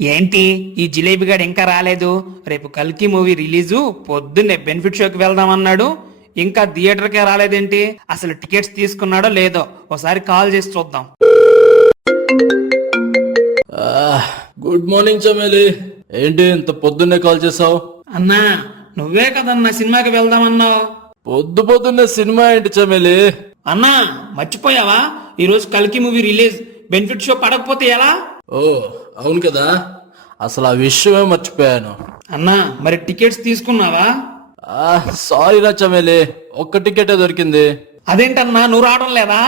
ఏంటి ఈ జిలేబీ గాడు ఇంకా రాలేదు? రేపు కల్కి మూవీ రిలీజు, పొద్దున్నే బెనిఫిట్ షోకి వెళ్దామన్నాడు, ఇంకా థియేటర్కే రాలేదేంటి? అసలు టికెట్స్ తీసుకున్నాడో లేదో ఒకసారి కాల్ చేసి చూద్దాం. Good morning Chameli. ఏంటి ఇంత పొద్దున్నే కాల్ చేసావు? అన్నా, నువ్వే కదన్నా సినిమాకి వెళ్దామన్నావు. పొద్దున్నే సినిమా ఏంటి చమేలి? అన్నా, మర్చిపోయావా? ఈరోజు కల్కి మూవీ రిలీజ్, బెనిఫిట్ షో పడకపోతే ఎలా? ఓ అవును కదా, అసలు ఆ విషయమే మర్చిపోయాను. అన్నా, మరి టికెట్స్ తీసుకున్నావా? సారీ రా చమేలి, ఒక్క టికెటే దొరికింది. అదేంటన్నా, నువ్వు రావడం లేదా?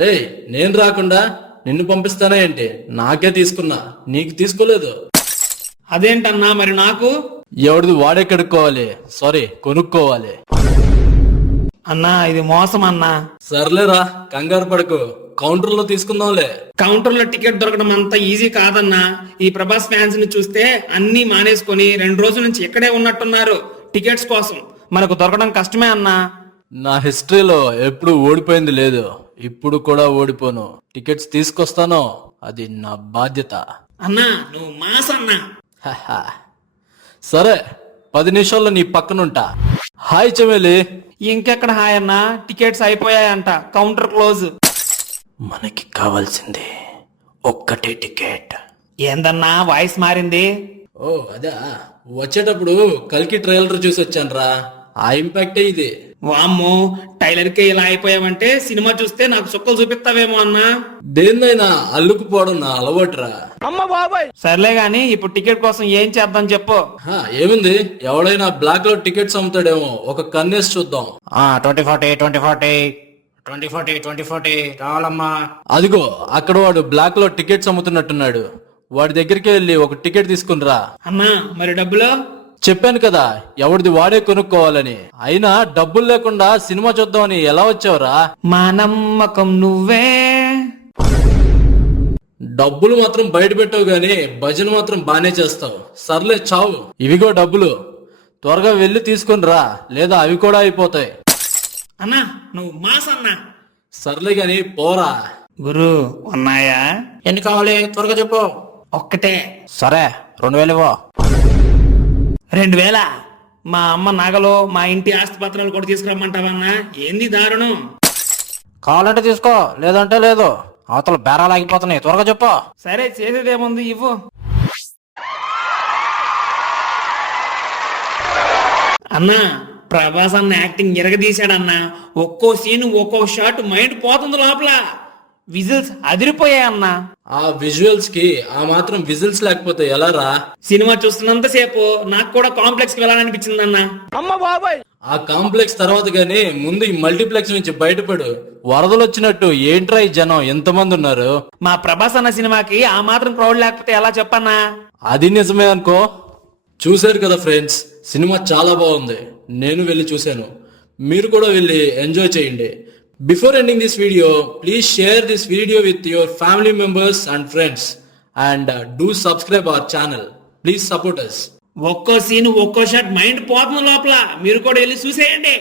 రే, నేను రాకుండా నిన్ను పంపిస్తానా ఏంటి? నాకే తీసుకున్నా, నీకు తీసుకోలేదు. అదేంటన్నా మరి నాకు? ఎవరిది వాడే కడుక్కోవాలి, సారీ కొనుక్కోవాలి. అన్నా, ఇది మోసం అన్నా. సర్లేరా, కంగారు పడకు, కౌంటర్లో తీసుకుందాంలే. కౌంటర్లో టికెట్ దొరకడం అంత ఈజీ కాదన్నా. ఈ ప్రభాస్ ఫ్యాన్స్ ని చూస్తే అన్ని మానేసుకొని 2 రోజుల నుంచి ఇక్కడే ఉన్నట్టున్నారు టికెట్స్ కోసం. మనకు దొరకడం కష్టమే అన్నా. నా హిస్టరీలో ఎప్పుడు ఓడిపోయింది లేదు, ఇప్పుడు కూడా ఓడిపోను. టికెట్స్ తీసుకొస్తాను, అది నా బాధ్యత. అన్నా, నువ్వు మాస్ అన్నా. హహ. సరే, 10 నిమిషాల్లో నీ పక్కనుంటా. హాయ్ చమేలి. ఇంకెక్కడ హాయ్ అన్నా, టికెట్స్ అయిపోయాయంట, కౌంటర్ క్లోజ్. మనకి కావాల్సింది ఒక్కటే టికెట్. ఏందన్నా వాయిస్ మారింది? ఓ అదా, వచ్చేటప్పుడు కల్కి ట్రైలర్ చూసి వచ్చానురా, ఆ ఇంపాక్టే ఇది. వామ్మో, టైలర్ కి ఇలా అయిపోయావంటే సినిమా చూస్తే నాకు చుక్కలు చూపిస్తావేమో అన్నా. దేన్నైనా అల్లుకుపోవడం నా అలవాటురా. సర్లే గాని ఇప్పుడు టికెట్ కోసం ఏం చేద్దాం చెప్పు. ఏముంది, ఎవడైనా బ్లాక్ లో టికెట్స్ అమ్ముతాడేమో, ఒక కన్నేసి చూద్దాం. 2040 రావాలమ్మా. అదిగో అక్కడ వాడు బ్లాక్ లో టికెట్స్ అమ్ముతున్నట్టున్నాడు, వాడి దగ్గరికి వెళ్ళి ఒక టికెట్ తీసుకునిరా. అన్నా, మరి డబ్బులు? చెప్పాను కదా, ఎవరిది వాడే కొనుక్కోవాలని. అయినా డబ్బులు లేకుండా సినిమా చూద్దామని ఎలా వచ్చావురా? మా నమ్మకం నువ్వే. డబ్బులు మాత్రం బయట పెట్టావు గాని భజన మాత్రం బానే చేస్తావు. సర్లే చావు, ఇవిగో డబ్బులు, త్వరగా వెళ్ళి తీసుకుని రా, లేదా అవి కూడా అయిపోతాయి. అన్నా, నువ్వు మాస్ అన్నా. సర్లే గాని పోరా. గురు, ఉన్నాయా? ఎన్ని కావాలి త్వరగా చెప్పు. ఒక్కటే. సరే, 2000 ఇవ్వు. 2000? మా అమ్మ నగలు, మా ఇంటి ఆస్తి పత్రాలు కూడా తీసుకురమ్మంటావన్నా? ఏంది దారుణం? కావాలంటే తీసుకో, లేదంటే లేదు. అవతల బేరాలు ఆగిపోతున్నాయి, త్వరగా చెప్పు. సరే, చేసేదేముంది, ఇవ్వు. అన్నా, ప్రభాస్ అన్న యాక్టింగ్ ఎరగదీశాడన్నా. ఒక్కో సీన్, ఒక్కో షాట్ మైండ్ పోతుంది లోపల. విజిల్స్ అదిరిపోయాయన్నా. ఆ విజువల్స్ కి ఆ మాత్రం విజిల్స్ లేకపోతే ఎలా రా? సినిమా చూస్తున్నంత సేపు నాకు కూడా కాంప్లెక్స్ కి వెళ్ళాలనిపించింది అన్న. ఆ కాంప్లెక్స్ తర్వాత గానీ ముందు ఈ మల్టీప్లెక్స్ నుంచి బయటపడు. వరదలు వచ్చినట్టు ఏంట్రా ఈ జనం ఎంతమంది ఉన్నారు? మా ప్రభాస్ అన్న సినిమాకి ఆ మాత్రం క్రౌడ్ లేకపోతే ఎలా చెప్పన్నా? అది నిజమే అనుకో. చూశారు కదా ఫ్రెండ్స్, సినిమా చాలా బాగుంది, నేను వెళ్ళి చూశాను. మీరు కూడా వెళ్ళి ఎంజాయ్ చేయండి. Before ending this video, please share this video with your family members and friends, and do subscribe our channel. Please support us. ఒక్కో సీన్, ఒక్కో షాట్ మైండ్ పోతుంది లోపల. మీరు కూడా వెళ్ళి చూసేయండి.